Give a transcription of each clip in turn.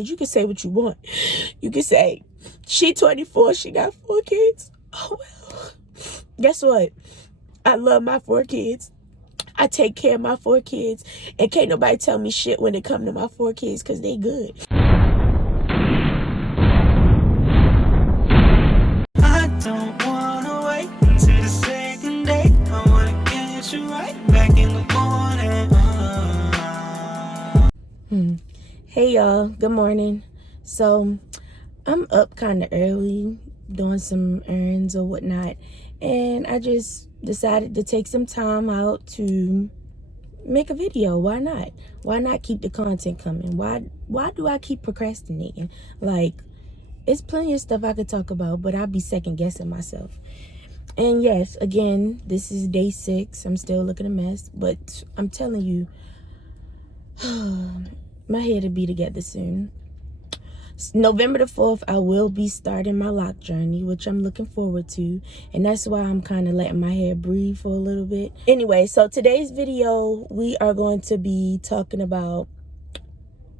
You can say what you want. You can say, she 24, she got 4 kids. Oh, well. Guess what? I love my 4 kids. I take care of my 4 kids. And can't nobody tell me shit when it come to my 4 kids because they good. I don't want to wait until the second day. I want to get you right back in the morning. Hey, y'all. Good morning. So, I'm up kind of early doing some errands or whatnot. And I just decided to take some time out to make a video. Why not? Why not keep the content coming? Why do I keep procrastinating? Like, it's plenty of stuff I could talk about, but I'll be second guessing myself. And yes, again, this is day 6. I'm still looking a mess, but I'm telling you, my hair to be together soon. November the 4th, I will be starting my lock journey, which I'm looking forward to. And that's why I'm kind of letting my hair breathe for a little bit. Anyway, so today's video, we are going to be talking about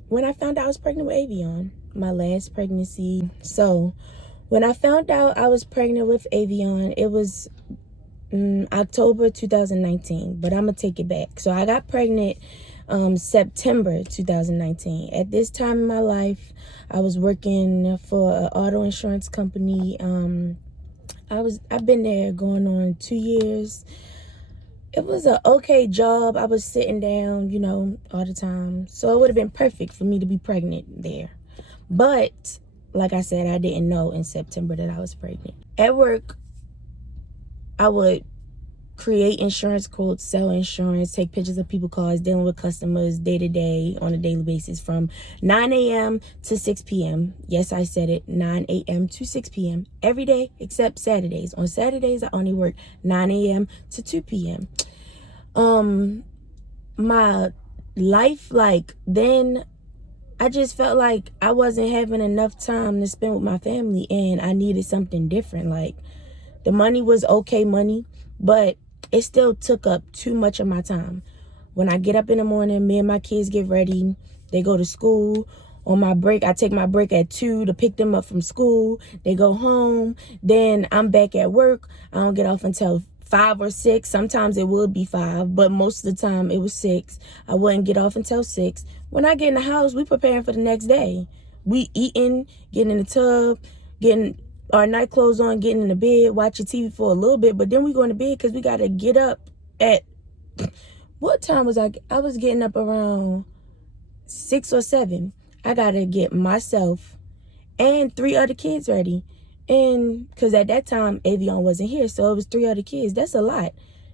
when I found out I was pregnant with Avion, my last pregnancy. So when I found out I was pregnant with Avion, it was October 2019, but I'm going to take it back. So I got pregnant September 2019. At this time in my life, I was working for an auto insurance company. I've been there going on 2 years. It was an okay job. I was sitting down, you know, all the time. So it would have been perfect for me to be pregnant there. But like I said, I didn't know in September that I was pregnant. At work, I would create insurance quotes, sell insurance, take pictures of people's cars, dealing with customers day to day on a daily basis from 9 a.m. to 6 p.m. Yes, I said it, 9 a.m. to 6 p.m. every day except Saturdays. On Saturdays, I only work 9 a.m. to 2 p.m. My life, like, then I just felt like I wasn't having enough time to spend with my family and I needed something different. Like, the money was okay money, but it still took up too much of my time. When I get up in the morning, me and my kids get ready. They go to school. On my break, I take my break at 2 to pick them up from school. They go home. Then I'm back at work. I don't get off until 5 or 6. Sometimes it would be 5, but most of the time it was 6. I wouldn't get off until 6. When I get in the house, we preparing for the next day. We eating, getting in the tub, getting our night clothes on, getting in the bed, watching TV for a little bit, but then we go to bed because we got to get up at, what time was I? I was getting up around 6 or 7. I got to get myself and 3 other kids ready. And because at that time, Avion wasn't here, so it was 3 other kids. That's a lot.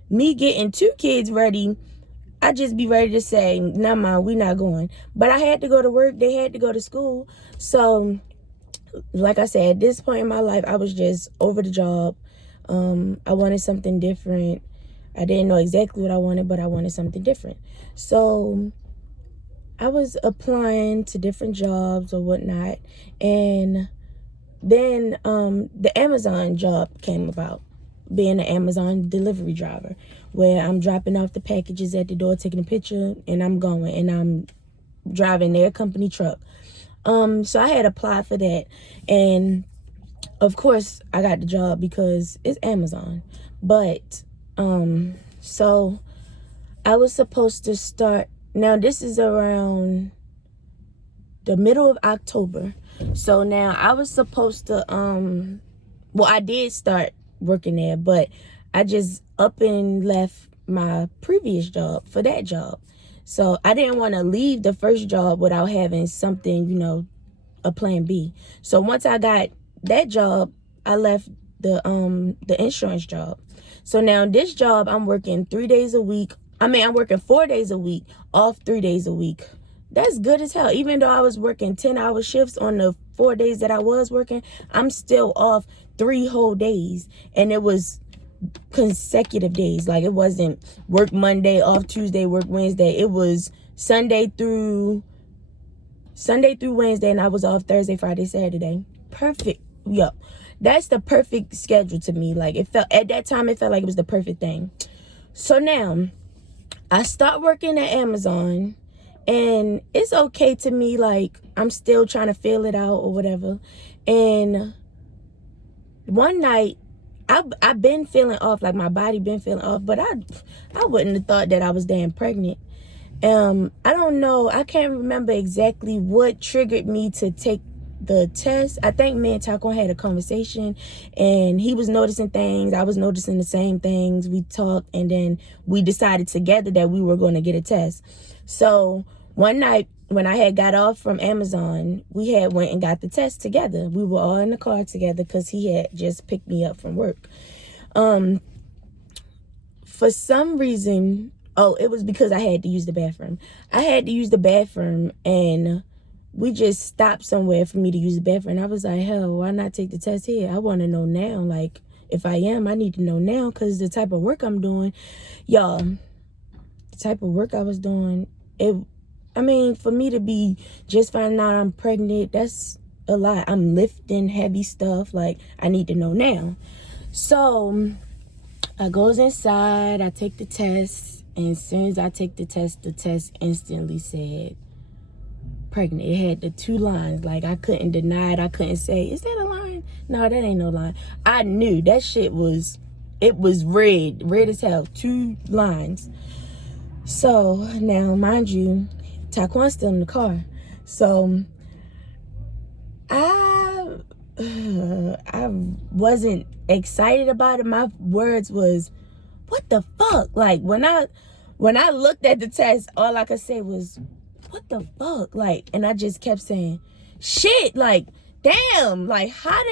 Me getting 2 kids ready, I just be ready to say, nah, ma, we not going. But I had to go to work. They had to go to school. So like I said, at this point in my life, I was just over the job. I wanted something different. I didn't know exactly what I wanted, but I wanted something different. So I was applying to different jobs or whatnot. And then the Amazon job came about, being an Amazon delivery driver, where I'm dropping off the packages at the door, taking a picture, and I'm going. And I'm driving their company truck. So I had applied for that, and of course I got the job because it's Amazon. But so I was supposed to start, now this is around the middle of October. So now I was supposed to well, I did start working there, but I just up and left my previous job for that job. So I didn't want to leave the first job without having something, you know, a plan B. So once I got that job, I left the insurance job. So now this job, I'm working 3 days a week. I'm working 4 days a week, off 3 days a week. That's good as hell. Even though I was working 10-hour shifts on the 4 days that I was working, I'm still off 3 whole days. And it was consecutive days. Like, it wasn't work Monday, off Tuesday, work Wednesday. It was Sunday through Wednesday, and I was off Thursday, Friday, Saturday. Perfect. Yup. That's the perfect schedule to me. Like, it felt, at that time, it felt like it was the perfect thing. So now I stopped working at Amazon, And it's okay to me, like, I'm still trying to feel it out or whatever. And one night, I've been feeling off, like my body been feeling off, but I wouldn't have thought that I was damn pregnant. I don't know, I can't remember exactly what triggered me to take the test. I think me and Taquan had a conversation, and he was noticing things, I was noticing the same things. We talked, and then we decided together that we were going to get a test. So one night when I had got off from Amazon, we had went and got the test together. We were all in the car together because he had just picked me up from work. For some reason, it was because I had to use the bathroom. I had to use the bathroom, and we just stopped somewhere for me to use the bathroom. And I was like, hell, why not take the test here? I want to know now. Like, if I am, I need to know now, because the type of work I'm doing, y'all, the type of work I was doing, for me to be just finding out I'm pregnant, that's a lot. I'm lifting heavy stuff. Like, I need to know now. So I goes inside, I take the test, and as soon as I take the test instantly said pregnant. It had the 2 lines. Like, I couldn't deny it. I couldn't say, is that a line? No, that ain't no line. I knew that shit was, it was red as hell, 2 lines. So now, mind you, Taquan's still in the car. So I wasn't excited about it. My words was, what the fuck? Like, when I looked at the test, all I could say was, what the fuck? Like, and I just kept saying, shit, like, damn, like, how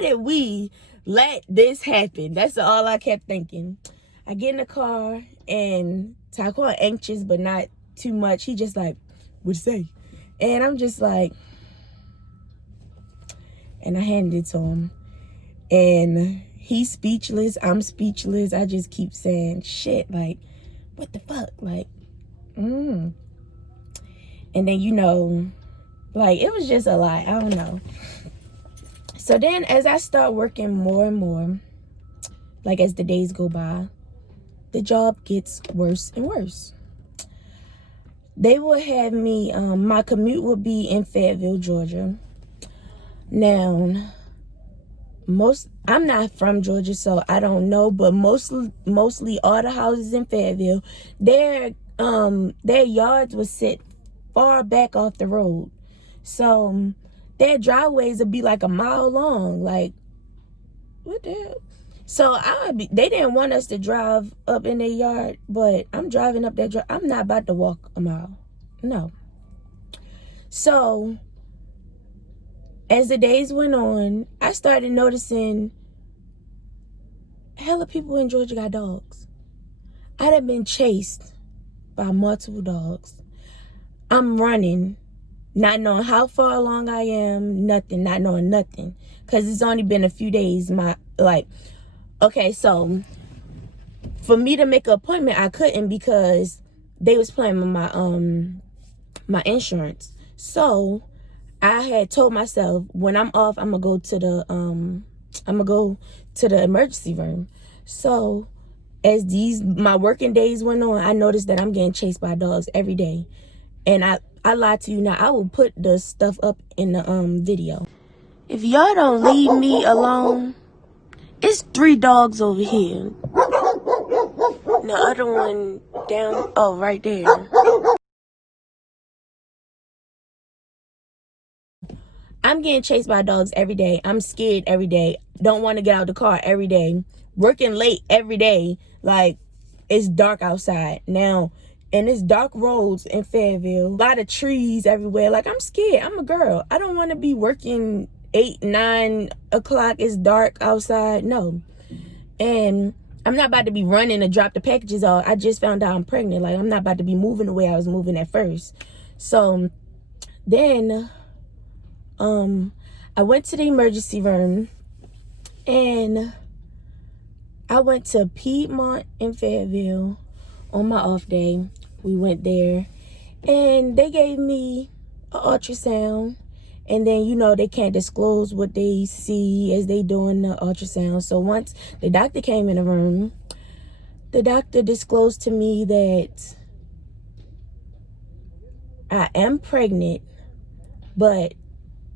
did we let this happen? That's all I kept thinking. I get in the car, and Taquan anxious, but not too much. He just like, what'd you say? And I'm just like, and I handed it to him. And he's speechless. I'm speechless. I just keep saying, shit, like, what the fuck? Like, And then, like, it was just a lot. I don't know. So then as I start working more and more, like as the days go by, the job gets worse and worse. They will have me, my commute will be in Fayetteville, Georgia. Now, I'm not from Georgia, so I don't know, but mostly all the houses in Fayetteville, their yards would sit far back off the road. So their driveways would be like a mile long. Like, what the hell? So they didn't want us to drive up in their yard, but I'm driving up that drive. I'm not about to walk a mile. No. So as the days went on, I started noticing hella people in Georgia got dogs. I'd have been chased by multiple dogs. I'm running, not knowing how far along I am, nothing, not knowing nothing. Because it's only been a few days. Okay, so for me to make an appointment, I couldn't because they was playing with my insurance. So I had told myself, when I'm off, I'm gonna go to the emergency room. So as my working days went on, I noticed that I'm getting chased by dogs every day. And I lied to you now. I will put the stuff up in the video. If y'all don't leave me alone, it's 3 dogs over here. The other one down, right there. I'm getting chased by dogs every day. I'm scared every day. Don't want to get out of the car every day. Working late every day. Like, it's dark outside now. And it's dark roads in Fayetteville. A lot of trees everywhere. Like, I'm scared. I'm a girl. I don't want to be working 8, 9 o'clock. It's dark outside. No. And I'm not about to be running to drop the packages off. I just found out I'm pregnant. Like, I'm not about to be moving the way I was moving at first. So then I went to the emergency room, and I went to Piedmont in Fayetteville on my off day. We went there, and they gave me an ultrasound. And then, they can't disclose what they see as they doing the ultrasound. So once the doctor came in the room, the doctor disclosed to me that I am pregnant, but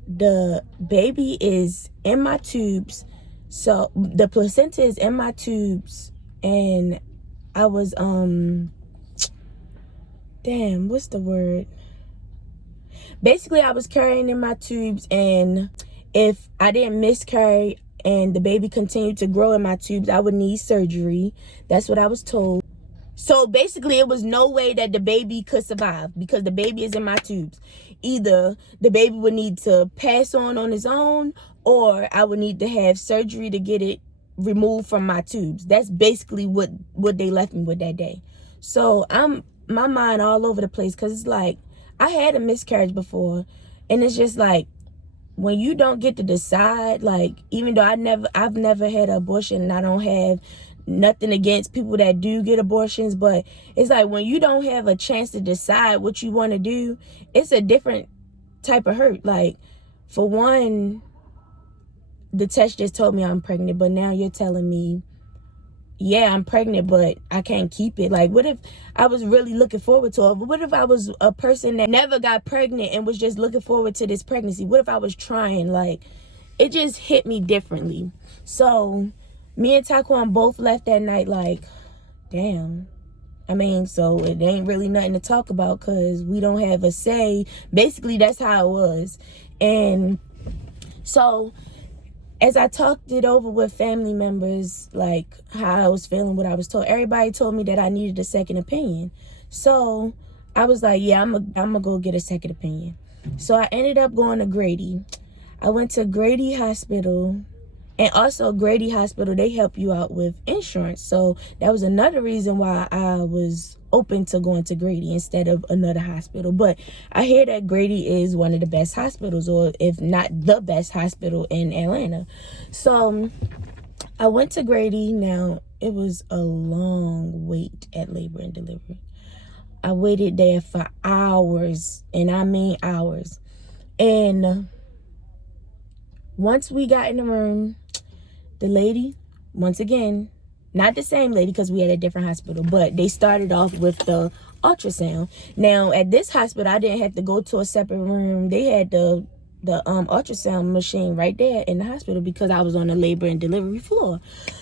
the baby is in my tubes. So the placenta is in my tubes, and I was damn, what's the word? Basically, I was carrying in my tubes, and if I didn't miscarry and the baby continued to grow in my tubes, I would need surgery. That's what I was told. So basically, it was no way that the baby could survive because the baby is in my tubes. Either the baby would need to pass on his own, or I would need to have surgery to get it removed from my tubes. That's basically what they left me with that day. So my mind all over the place, because it's like, I had a miscarriage before, and it's just like, when you don't get to decide, like, even though I've never had an abortion, and I don't have nothing against people that do get abortions, but it's like, when you don't have a chance to decide what you want to do, it's a different type of hurt. Like, for one, the test just told me I'm pregnant, but now you're telling me, yeah, I'm pregnant, but I can't keep it. Like, what if I was really looking forward to it? What if I was a person that never got pregnant and was just looking forward to this pregnancy? What if I was trying? Like, it just hit me differently. So me and Taquan both left that night like, damn. I mean, so it ain't really nothing to talk about because we don't have a say. Basically, that's how it was. And so as I talked it over with family members, like how I was feeling, what I was told, everybody told me that I needed a second opinion. So I was like, yeah, I'm gonna go get a second opinion. So I ended up going to Grady. I went to Grady Hospital. And also Grady Hospital, they help you out with insurance. So that was another reason why I was open to going to Grady instead of another hospital. But I hear that Grady is one of the best hospitals, or if not the best hospital in Atlanta. So I went to Grady. Now, it was a long wait at labor and delivery. I waited there for hours, and I mean hours. And once we got in the room, the lady, once again, not the same lady because we had a different hospital, but they started off with the ultrasound. Now, at this hospital, I didn't have to go to a separate room. They had the ultrasound machine right there in the hospital because I was on the labor and delivery floor.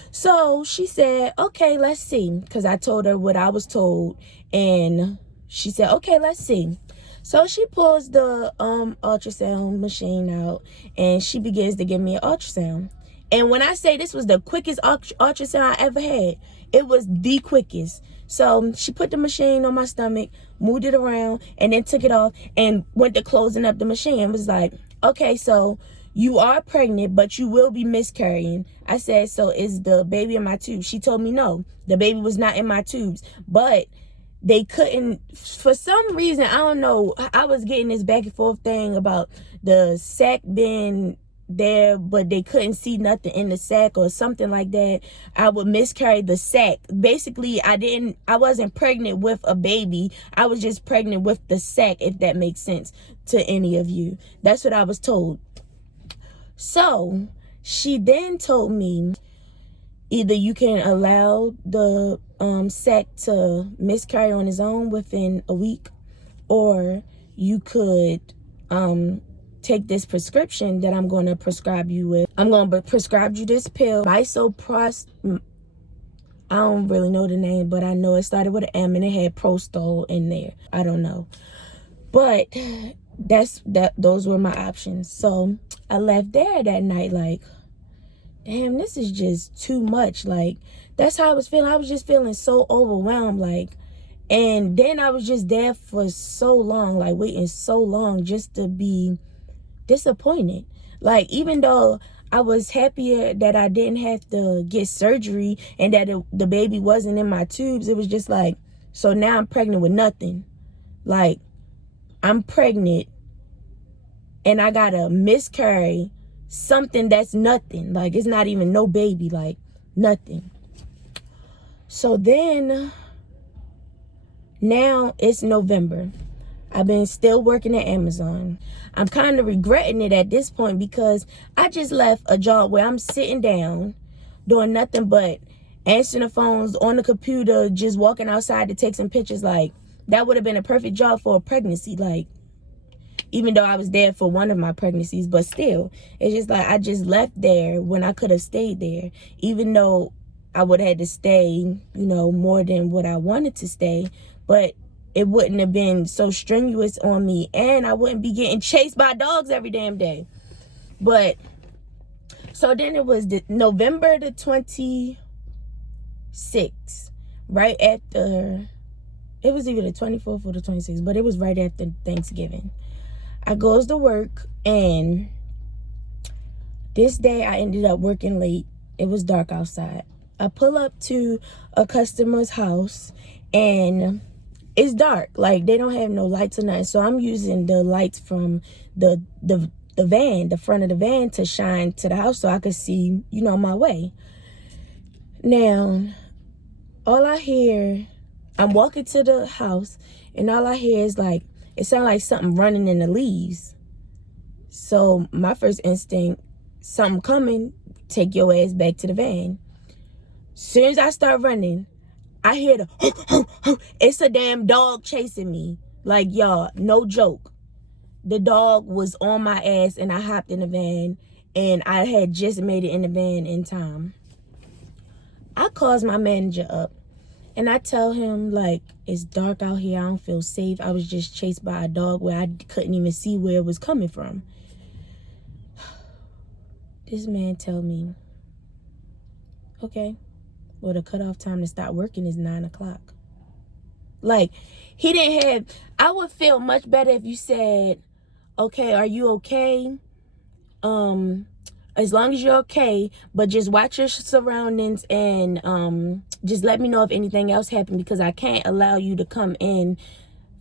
So she said, okay, let's see, because I told her what I was told, and she said, okay, let's see. So she pulls the ultrasound machine out, and she begins to give me an ultrasound. And when I say this was the quickest ultrasound I ever had, it was the quickest. So she put the machine on my stomach, moved it around, and then took it off and went to closing up the machine. It was like, okay, so you are pregnant, but you will be miscarrying. I said, so is the baby in my tubes? She told me no, the baby was not in my tubes. But they couldn't, for some reason, I don't know, I was getting this back and forth thing about the sac being there, but they couldn't see nothing in the sac or something like that. I would miscarry the sac. Basically, I wasn't pregnant with a baby. I was just pregnant with the sac, if that makes sense to any of you. That's what I was told. So she then told me, either you can allow the sac to miscarry on his own within a week, or you could take this prescription that I'm going to prescribe you with. I'm going to prescribe you this pill, misoprost. I don't really know the name, but I know it started with an M and it had Prostol in there. I don't know, but those were my options. So I left there that night like, damn, this is just too much. Like, that's how I was feeling. I was just feeling so overwhelmed, like, and then I was just there for so long, like waiting so long just to be disappointed. Like, even though I was happier that I didn't have to get surgery and that the baby wasn't in my tubes, it was just like, so now I'm pregnant with nothing. Like, I'm pregnant and I gotta miscarry something that's nothing. Like, it's not even no baby, like nothing. So then, now it's November. I've been still working at Amazon. I'm kind of regretting it at this point because I just left a job where I'm sitting down doing nothing but answering the phones on the computer, just walking outside to take some pictures. Like, that would have been a perfect job for a pregnancy. Like, even though I was there for one of my pregnancies, but still, it's just like I just left there when I could have stayed there, even though I would have had to stay, you know, more than what I wanted to stay, but it wouldn't have been so strenuous on me, and I wouldn't be getting chased by dogs every damn day. But so then it was November the 26th, right after, it was either the 24th or the 26th, but it was right after Thanksgiving. I goes to work, and this day I ended up working late. It was dark outside. I pull up to a customer's house, and it's dark. Like, they don't have no lights or nothing. So I'm using the lights from the van, the front of the van, to shine to the house so I could see, you know, my way. Now, all I hear, I'm walking to the house, and all I hear is like, it sounds like something running in the leaves. So my first instinct, something coming, take your ass back to the van. Soon as I start running, I hear the, it's a damn dog chasing me. Like, y'all, no joke. The dog was on my ass, and I hopped in the van, and I had just made it in the van in time. I calls my manager up, and I tell him, like, it's dark out here. I don't feel safe. I was just chased by a dog where I couldn't even see where it was coming from. This man tell me, okay, well, the cutoff time to start working is 9 o'clock. Like, he didn't have, I would feel much better if you said, okay, are you okay? As long as you're okay, but just watch your surroundings, and just let me know if anything else happened, because I can't allow you to come in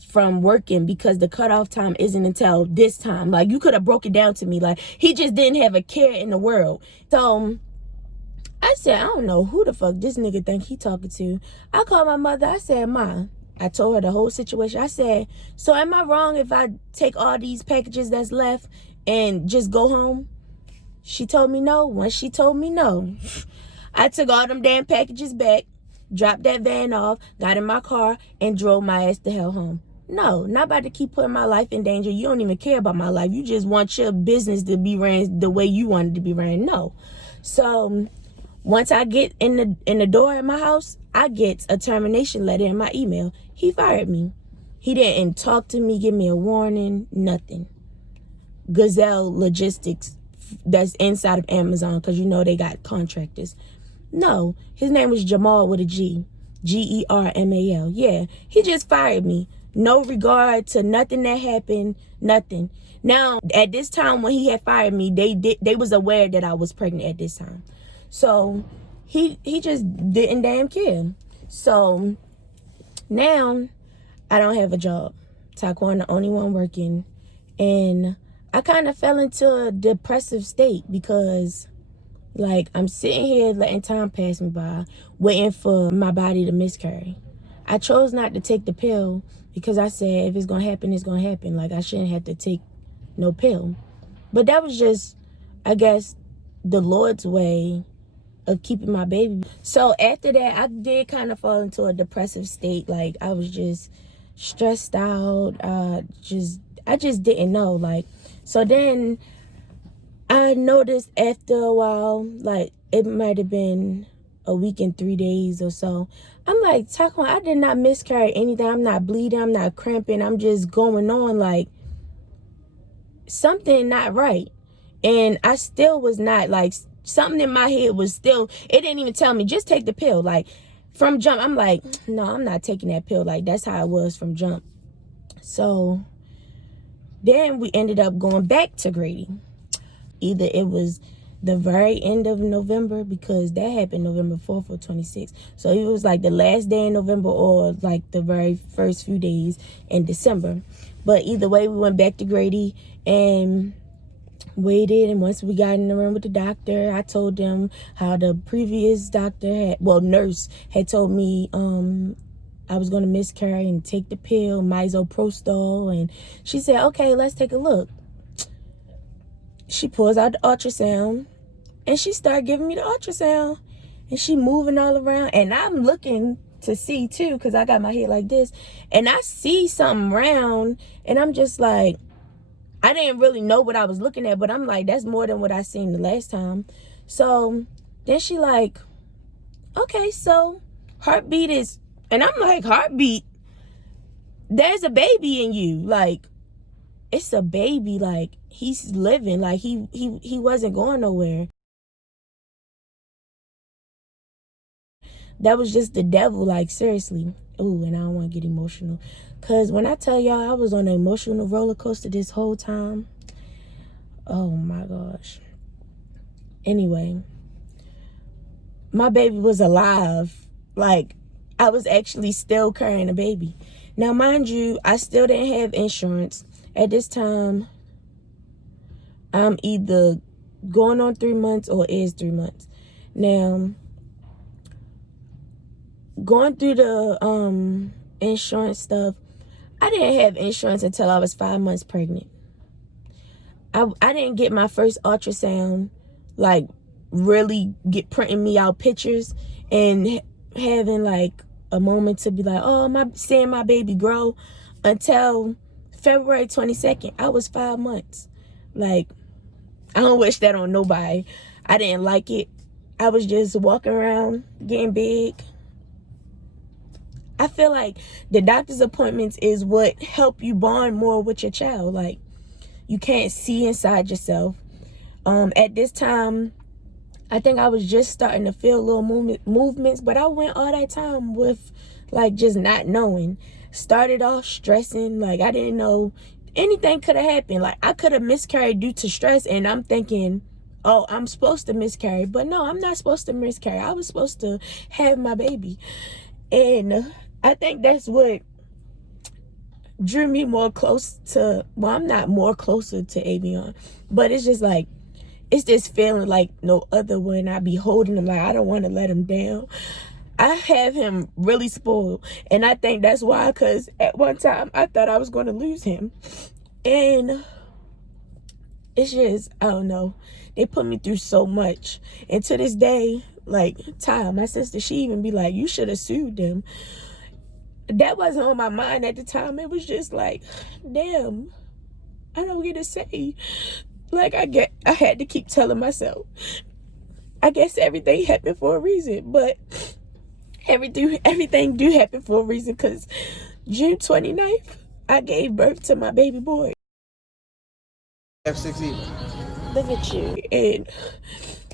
from working because the cutoff time isn't until this time. Like, you could have broke it down to me. Like, he just didn't have a care in the world. So I said, I don't know who the fuck this nigga think he talking to. I called my mother. I said, Ma, I told her the whole situation. I said, so am I wrong if I take all these packages that's left and just go home? She told me no. Once she told me no, I took all them damn packages back, dropped that van off, got in my car, and drove my ass the hell home. No, not about to keep putting my life in danger. You don't even care about my life. You just want your business to be ran the way you want it to be ran. No. So once I get in the door at my house, I get a termination letter in my email. He fired me. He didn't talk to me, give me a warning, nothing. Gazelle Logistics, that's inside of Amazon, because you know they got contractors. No, his name was Jamal with a G. Germal. Yeah, he just fired me. No regard to nothing that happened, nothing. Now, at this time when he had fired me, they was aware that I was pregnant at this time. So he just didn't damn care. So now I don't have a job. Taquan the only one working, and I kind of fell into a depressive state because, like, I'm sitting here letting time pass me by, waiting for my body to miscarry. I chose not to take the pill because I said, if it's going to happen, it's going to happen. Like, I shouldn't have to take no pill. But that was just, I guess, the Lord's way of keeping my baby. So after that, I did kind of fall into a depressive state. Like, I was just stressed out. I just didn't know. Like, so then I noticed after a while, like, it might have been a week and 3 days or so. I'm like, Taquan, I did not miscarry anything. I'm not bleeding. I'm not cramping. I'm just going on. Like, something not right. And I still was not, like, something in my head was still, it didn't even tell me, just take the pill. Like, from jump, I'm like, no, I'm not taking that pill. Like, that's how it was from jump. So then we ended up going back to Grady. Either it was the very end of November, because that happened November 4th or 26th. So it was like the last day in November or like the very first few days in December. But either way, we went back to Grady and waited. And once we got in the room with the doctor, I told them how the previous nurse had told me I was going to miscarry and take the pill, misoprostol. And she said, okay, let's take a look. She pulls out the ultrasound, and she started giving me the ultrasound, and she moving all around, and I'm looking to see too, because I got my head like this, and I see something round, and I'm just like, I didn't really know what I was looking at, but I'm like, that's more than what I seen the last time. So then she like, okay, so heartbeat is, and I'm like, heartbeat? There's a baby in you. Like, it's a baby. Like, he's living. Like, he wasn't going nowhere. That was just the devil. Like, seriously. Ooh, and I don't want to get emotional, because when I tell y'all I was on an emotional roller coaster this whole time, oh my gosh. Anyway, my baby was alive. Like, I was actually still carrying a baby. Now, mind you, I still didn't have insurance. At this time, I'm either going on 3 months or is 3 months. Now, going through the insurance stuff, I didn't have insurance until I was 5 months pregnant. I didn't get my first ultrasound, like, really get printing me out pictures and having like a moment to be like, oh, seeing my baby grow, until February 22nd. I was 5 months. Like, I don't wish that on nobody. I didn't like it. I was just walking around getting big. I feel like the doctor's appointments is what help you bond more with your child. Like, you can't see inside yourself. At this time, I think I was just starting to feel little movements, but I went all that time with like just not knowing. Started off stressing, like I didn't know anything could have happened. Like, I could have miscarried due to stress, and I'm thinking, oh, I'm supposed to miscarry. But no, I'm not supposed to miscarry. I was supposed to have my baby. And I think that's what drew me more close to, well, I'm not more closer to Avion, but it's just like, it's this feeling like no other when I be holding him. Like, I don't want to let him down. I have him really spoiled. And I think that's why, because at one time I thought I was going to lose him. And it's just, I don't know. They put me through so much. And to this day, like, Ty, my sister, she even be like, you should have sued them. That wasn't on my mind at the time. It was just like, damn, I don't get to say. Like, I had to keep telling myself, I guess everything happened for a reason. But everything do happen for a reason, because June 29th, I gave birth to my baby boy. F6 even. Look at you. And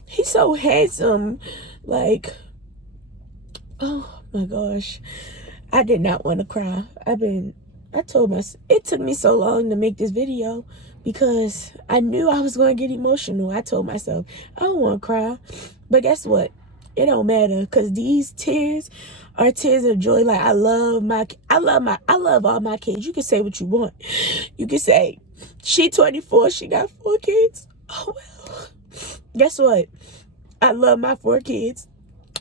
he's so handsome. Like, oh my gosh. I did not want to cry. I told myself, it took me so long to make this video because I knew I was going to get emotional. I told myself, I don't want to cry. But guess what? It don't matter, because these tears are tears of joy. Like, I love all my kids. You can say what you want. You can say, she 24, she got 4 kids. Oh, well. Guess what? I love my 4 kids.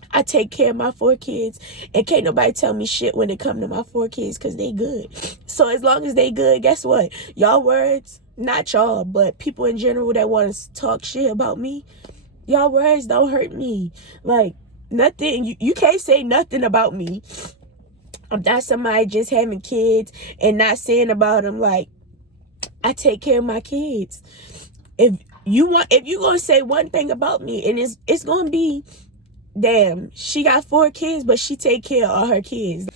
I take care of my 4 kids, and can't nobody tell me shit when it come to my 4 kids, because they good. So as long as they good, guess what? Y'all words, not y'all, but people in general that want to talk shit about me, y'all words don't hurt me. Like, nothing, you can't say nothing about me. I'm not somebody just having kids and not saying about them. Like, I take care of my kids. If you gonna say one thing about me, and it's gonna be, damn, she got 4 kids, but she take care of all her kids.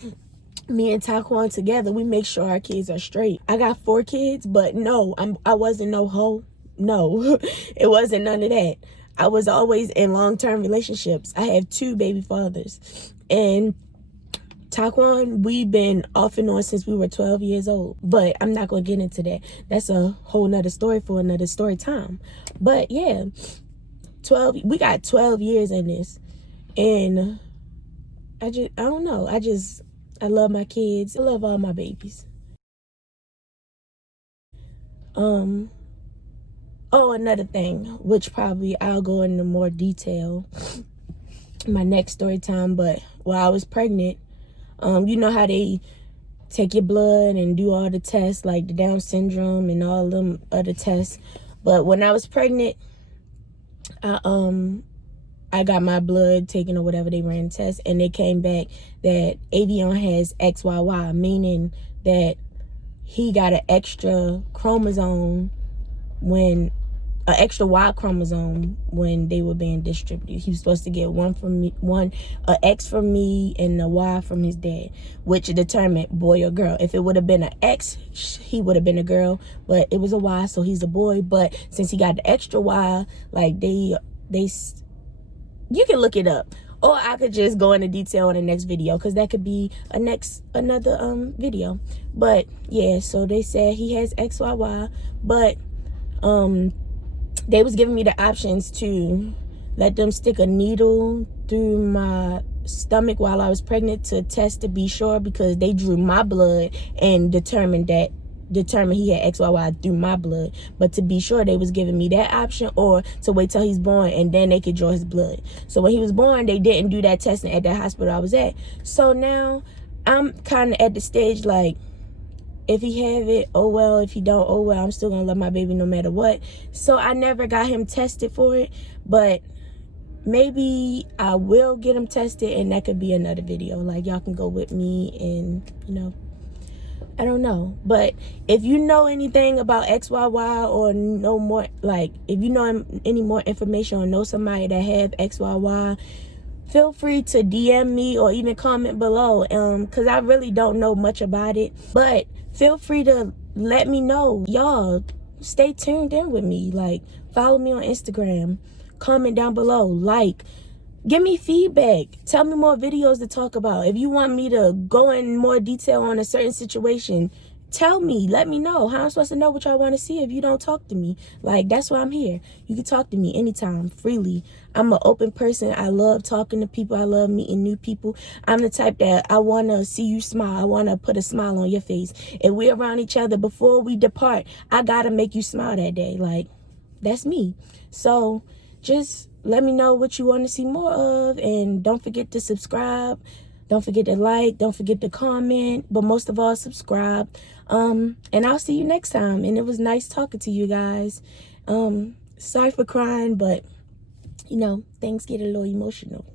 Me and Taquan together, we make sure our kids are straight. I got 4 kids, but no, I wasn't no hoe. No, it wasn't none of that. I was always in long-term relationships. I have 2 baby fathers. And Taquan, we've been off and on since we were 12 years old. But I'm not going to get into that. That's a whole nother story for another story time. But yeah, we got 12 years in this. And I don't know. I love my kids. I love all my babies. Oh, another thing, which probably I'll go into more detail in my next story time, but while I was pregnant, you know how they take your blood and do all the tests, like the Down syndrome and all them other tests. But when I was pregnant, I I got my blood taken or whatever, they ran tests, and they came back that Avion has XYY, meaning that he got an extra chromosome an extra Y chromosome when they were being distributed. He was supposed to get one from me, a X from me and a Y from his dad, which determined boy or girl. If it would have been an X, he would have been a girl, but it was a Y, so he's a boy. But since he got the extra Y, like they you can look it up, or I could just go into detail in the next video, because that could be another video. But yeah, so they said he has XYY, but they was giving me the options to let them stick a needle through my stomach while I was pregnant to test to be sure, because they drew my blood and determined he had XYY through my blood. But to be sure, they was giving me that option, or to wait till he's born and then they could draw his blood. So when he was born, they didn't do that testing at the hospital I was at. So now I'm kind of at the stage like, if he have it, oh well. If he don't, oh well. I'm still gonna love my baby no matter what. So I never got him tested for it, but maybe I will get him tested, and that could be another video. Like, y'all can go with me, and you know, I don't know. But if you know anything about XYY, or know more, like if you know any more information or know somebody that have XYY, feel free to DM me or even comment below, because I really don't know much about it. But feel free to let me know. Y'all stay tuned in with me. Like, follow me on Instagram, comment down below, like, give me feedback, tell me more videos to talk about. If you want me to go in more detail on a certain situation, tell me, let me know. How I'm supposed to know what y'all want to see if you don't talk to me? Like, that's why I'm here. You can talk to me anytime, freely. I'm an open person. I love talking to people. I love meeting new people. I'm the type that I want to see you smile. I want to put a smile on your face. If we're around each other, before we depart, I got to make you smile that day. Like, that's me. So just let me know what you want to see more of, and don't forget to subscribe. Don't forget to like, don't forget to comment, but most of all, subscribe. And I'll see you next time. And it was nice talking to you guys. Sorry for crying, but you know, things get a little emotional.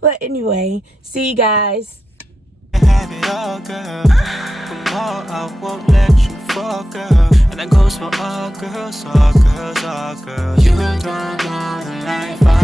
But anyway, see you guys. Have it all, girl. For more, I won't let you fall, girl. And that goes for all girls, all girls, all girls. You don't know the life I